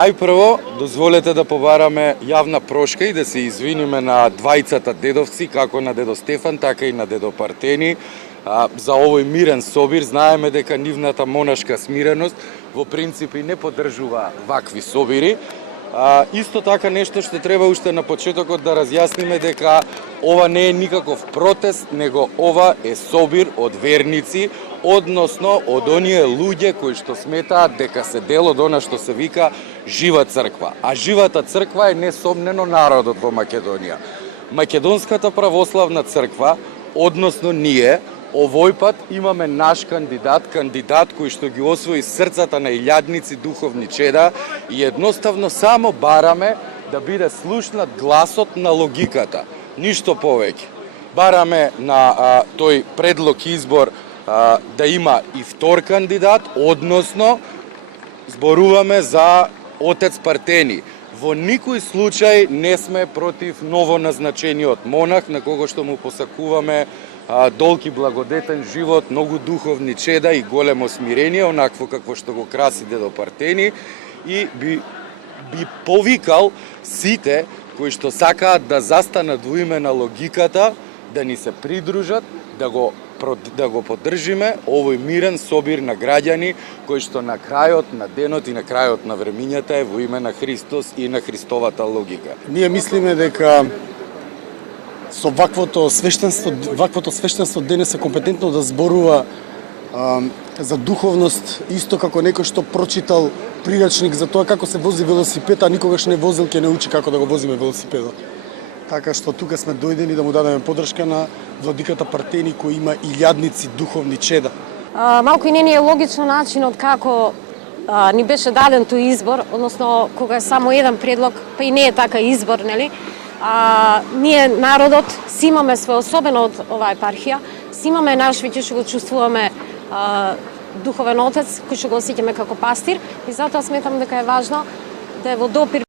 Најпрво, дозволете да побараме јавна прошка и да се извиниме на двајцата дедовци, како на дедо Стефан, така и на дедо Партени, за овој мирен собир. Знаеме дека нивната монашка смиреност во принципи не поддржува вакви собири. Исто така нешто што треба уште на почетокот да разјасниме дека ова не е никаков протест, него ова е собир од верници, односно од оние луѓе кои што сметаат дека се дел од она што се вика жива црква. А живата црква е несомнено народот во Македонија. Македонската православна црква, односно ние, овој пат имаме наш кандидат кој што ги освои срцата на илјадници духовни чеда и едноставно само бараме да биде слушнат гласот на логиката. Ништо повеќе. Бараме на тој предлог избор да има и втор кандидат, односно зборуваме за отец Партени. Во никој случај не сме против ново назначениот монах, на кого што му посакуваме долг и благодетен живот, многу духовни чеда и големо смирение, онакво какво што го краси дедо Партени, и би повикал сите кои што сакаат да застанат во име на логиката, да ни се придружат, да го поддржиме овој мирен собир на граѓани кој што на крајот на денот и на крајот на времињата е во име на Христос и на Христовата логика. Ние мислиме дека со ваквото свештенство денес е компетентно да зборува за духовност, исто како некој што прочитал прирачник за тоа како се вози велосипед, а никогаш не возил, ќе не учи како да го возиме велосипедот. Така што тука сме дојдени да му дадеме поддршка на владиката Партени кој има илјадници духовни чеда. Малку и не ни е логично начинот како ни беше даден тој избор, односно кога е само еден предлог, па и не е така избор, нели? Ние народот си имаме свој особено од оваа епархија, си имаме наш, веќе што го чувствуваме духовен отец кој што го осеќаме како пастир и затоа сметам дека е важно да е во допир